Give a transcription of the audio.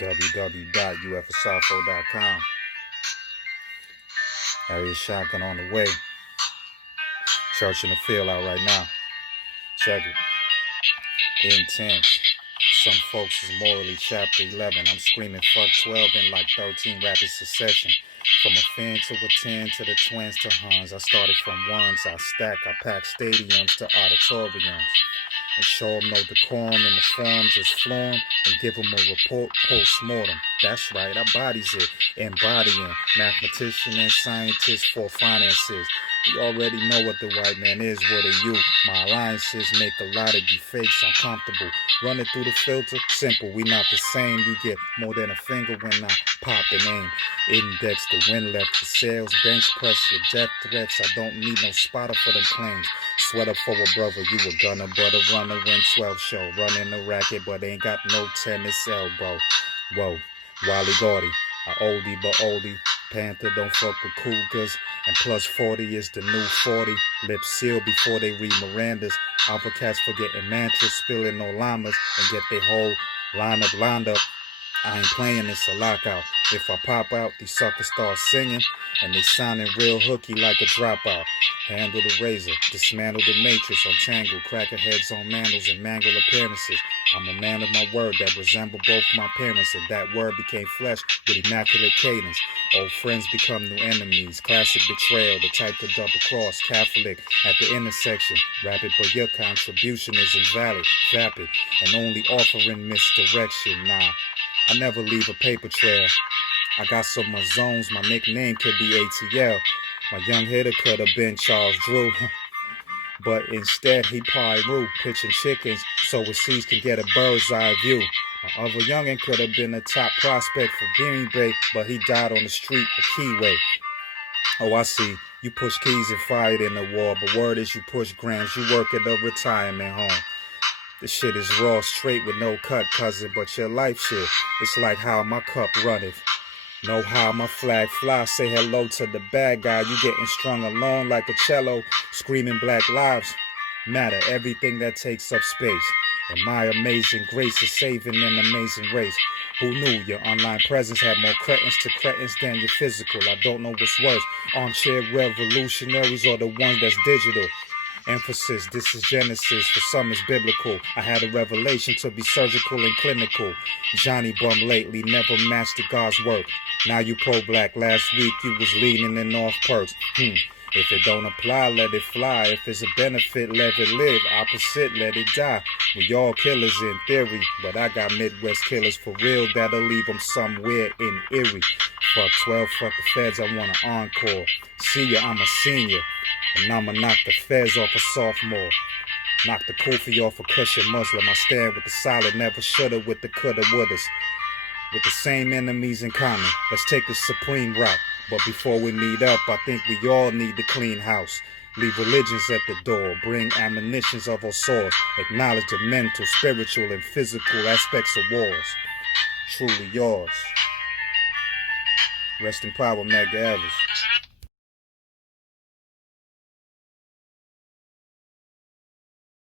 www.ufasafo.com. Harriet shotgun on the way. Church in the field out right now. Check it. Intense. Some folks is morally chapter 11. I'm screaming fuck 12 in like 13 rapid succession. From a fan to a 10 to the twins to Huns. I started from ones. I stack. I pack stadiums to auditoriums. And show them no decorum in the forms is florm and give them a report post-mortem. That's right, I bodies it, embodying mathematician and scientist for finances. We already know what the white man is, what are you? My alliances make a lot of you fakes uncomfortable. Run it through the filter, simple, we not the same. You get more than a finger when I pop and aim. Index the win left for sales, bench press your death threats. I don't need no spotter for them claims. Sweater for a brother, you a gunner, but a runner win 12 show. Running the racket, but ain't got no tennis elbow. Whoa, Wally Gordy, a oldie but oldie. Panther don't fuck with cougars. And plus 40 is the new 40. Lips sealed before they read Miranda's. Alpha cats forgetting mantras, spilling no llamas, and get their whole lineup lined up. I ain't playing, it's a lockout. If I pop out, these suckers start singing, and they sounding real hooky like a dropout. Handle the razor, dismantle the matrix, untangle, cracker heads on mandals and mangle appearances. I'm a man of my word that resemble both my parents, and that word became flesh with immaculate cadence. Old friends become new enemies, classic betrayal, the type to double cross, Catholic at the intersection. Rapid, but your contribution is invalid, vapid, and only offering misdirection. Nah, I never leave a paper trail. I got so much zones, my nickname could be ATL. My young hitter could have been Charles Drew, but instead he Pyru, pitching chickens so his seeds can get a bird's eye view. My other youngin' could have been a top prospect for Green Bay, but he died on the street a Keyway. Oh, I see. You push keys and fired in the war, but word is you push grams, you work at a retirement home. This shit is raw, straight with no cut, cousin, but your life shit, it's like how my cup runneth. Know how my flag fly, say hello to the bad guy. You getting strung along like a cello, screaming black lives matter, everything that takes up space. And my amazing grace is saving an amazing race. Who knew your online presence had more cretins to cretins than your physical? I don't know what's worse, armchair revolutionaries or the ones that's digital. Emphasis, this is Genesis, for some is biblical. I had a revelation to be surgical and clinical. Johnny bum lately, never mastered God's work. Now you pro-black, last week you was leaning in off perks. If it don't apply, let it fly. If it's a benefit, let it live. Opposite, let it die. We all killers in theory, but I got Midwest killers for real that'll leave them somewhere in Erie. Fuck 12, fuck the feds, I want an encore. See ya, I'm a senior. And I'ma knock the fez off a sophomore. Knock the kufi off a cushion Muslim. I stand with the solid, never shoulda with the coulda wouldas. With the same enemies in common, let's take the supreme route. But before we meet up, I think we all need to clean house. Leave religions at the door, bring ammunitions of our swords. Acknowledge the mental, spiritual, and physical aspects of wars. Truly yours. Rest in power, Mega Evers.